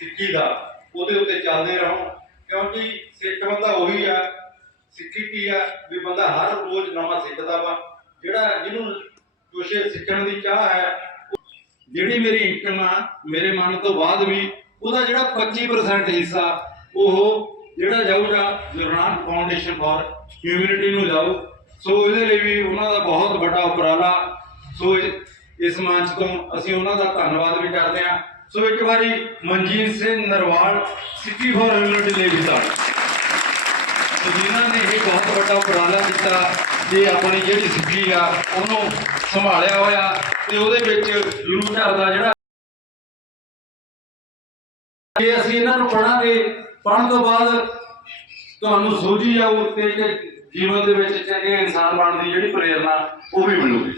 ਸਿੱਖੀ ਦਾ, ਉਹਦੇ ਉੱਤੇ ਚੱਲਦੇ ਰਹੋ। ਕਿਉਂਕਿ ਸਿੱਖ ਬੰਦਾ ਉਹੀ ਆ, ਸਿੱਖੀ ਕੀ ਆ? ਵੀ ਬੰਦਾ ਹਰ ਰੋਜ਼ ਨਵਾਂ ਸਿੱਖਦਾ ਵਾ। ਜਿਹੜਾ ਜਿਹਨੂੰ ਕੁਛ ਸਿੱਖਣ ਦੀ ਚਾਹ ਹੈ, ਜਿਹੜੀ ਮੇਰੀ ਇਨਕਮ ਆ, ਮੇਰੇ ਮਨ ਤੋਂ ਬਾਅਦ ਵੀ, ਉਹਦਾ ਜਿਹੜਾ 25% ਹਿੱਸਾ, ਉਹ ਜਿਹੜਾ ਜਾਊਗਾ ਗੁਰਨਾਨਕ ਫਾਊਂਡੇਸ਼ਨ ਫਾਰ ਹਿਊਮੈਨਿਟੀ ਨੂੰ ਜਾਊ। ਸੋ ਇਹਦੇ ਲਈ ਵੀ ਉਹਨਾਂ ਦਾ ਬਹੁਤ ਵੱਡਾ ਉਪਰਾਲਾ। ਸੋ ਇਸ ਮੰਚ ਤੋਂ ਅਸੀਂ ਉਹਨਾਂ ਦਾ ਧੰਨਵਾਦ ਵੀ ਕਰਦੇ ਹਾਂ। ਸੋ ਇੱਕ ਵਾਰੀ ਮਨਜੀਤ ਸਿੰਘ ਨਰਵਾਲ ਸਿੱਖੀ ਫਾਰ ਹਿਊਮੈਨਿਟੀ ਲਈ ਵੀ ਸੋ ਜਿਨ੍ਹਾਂ ਨੇ ਇਹ ਬਹੁਤ ਵੱਡਾ ਉਪਰਾਲਾ ਕੀਤਾ ਤੇ ਆਪਣੀ ਜਿਹੜੀ ਸਿੱਖੀ ਆ, ਉਹਨੂੰ ਸੰਭਾਲਿਆ ਹੋਇਆ ਤੇ ਉਹਦੇ ਵਿੱਚ ਗੁਰੂ ਘਰ ਦਾ ਜਿਹੜਾ ਜੇ ਅਸੀਂ ਇਹਨਾਂ ਨੂੰ ਪੜਾਂਗੇ ਪੜਨ ਤੋਂ ਬਾਅਦ ਤੁਹਾਨੂੰ ਸੋਝੀ ਆਊ ਤੇ ਜੀਵਨ ਦੇ ਵਿੱਚ ਚੰਗੇ ਇਨਸਾਨ ਬਣਨ ਦੀ ਜਿਹੜੀ ਪ੍ਰੇਰਨਾ ਉਹ ਵੀ ਮਿਲੂਗੀ।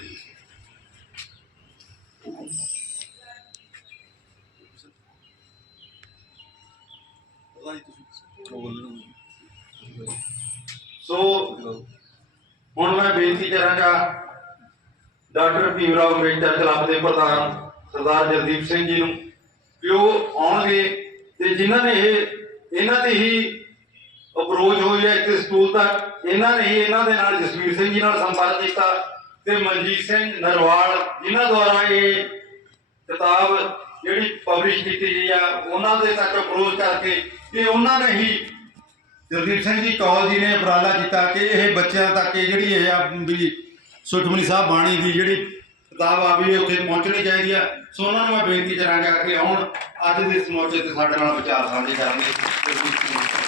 ਸੋ, ਹੁਣ ਮੈਂ ਬੇਨਤੀ ਕਰਾਂਗਾ ਡਾਕਟਰ ਭੀਮਰਾਓ ਅੰਬੇਡਕਰ ਕਲੱਬ ਦੇ ਪ੍ਰਧਾਨ ਸਰਦਾਰ ਜਗਦੀਪ ਸਿੰਘ ਜੀ ਨੂੰ ਕਿ ਉਹ ਆਉਣਗੇ ਤੇ ਜਿਨ੍ਹਾਂ ਨੇ ਇਹ, ਇਹਨਾਂ ਦੀ ਹੀ ਅਪਰੋਚ ਹੋਈ ਹੈ ਇੱਥੇ ਸਕੂਲ ਤੱਕ, ਇਹਨਾਂ ਨੇ ਹੀ ਇਹਨਾਂ ਦੇ ਨਾਲ ਜਸਵੀਰ ਸਿੰਘ ਜੀ ਨਾਲ ਸੰਪਰਕ ਕੀਤਾ ਤੇ ਮਨਜੀਤ ਸਿੰਘ ਨਰਵਾਲ, ਜਿਨ੍ਹਾਂ ਦੁਆਰਾ ਇਹ ਕਿਤਾਬ ਜਿਹੜੀ ਪਬਲਿਸ਼ ਕੀਤੀ ਗਈ ਆ, ਉਹਨਾਂ ਦੇ ਤੱਕ ਅਪਰੋਚ ਕਰਕੇ ਕਿ ਉਹਨਾਂ ਨੇ ਹੀ ਜਗਦੀਪ ਸਿੰਘ ਜੀ ਕੌਲ ਜੀ ਨੇ ਉਪਰਾਲਾ ਕੀਤਾ ਕਿ ਇਹ ਬੱਚਿਆਂ ਤੱਕ ਇਹ ਜਿਹੜੀ ਇਹ ਆ ਵੀ ਸੁਖਮਨੀ ਸਾਹਿਬ ਬਾਣੀ ਦੀ ਜਿਹੜੀ ਕਿਤਾਬ ਆ ਵੀ ਉੱਥੇ ਪਹੁੰਚਣੀ ਚਾਹੀਦੀ ਆ। ਸੋ ਉਹਨਾਂ ਨੂੰ ਮੈਂ ਬੇਨਤੀ ਕਰਾਂਗਾ ਕਿ ਆਉਣ ਅੱਜ ਦੇ ਇਸ ਤੇ ਸਾਡੇ ਨਾਲ ਵਿਚਾਰ ਸਾਂਝੇ ਕਰਨਗੇ।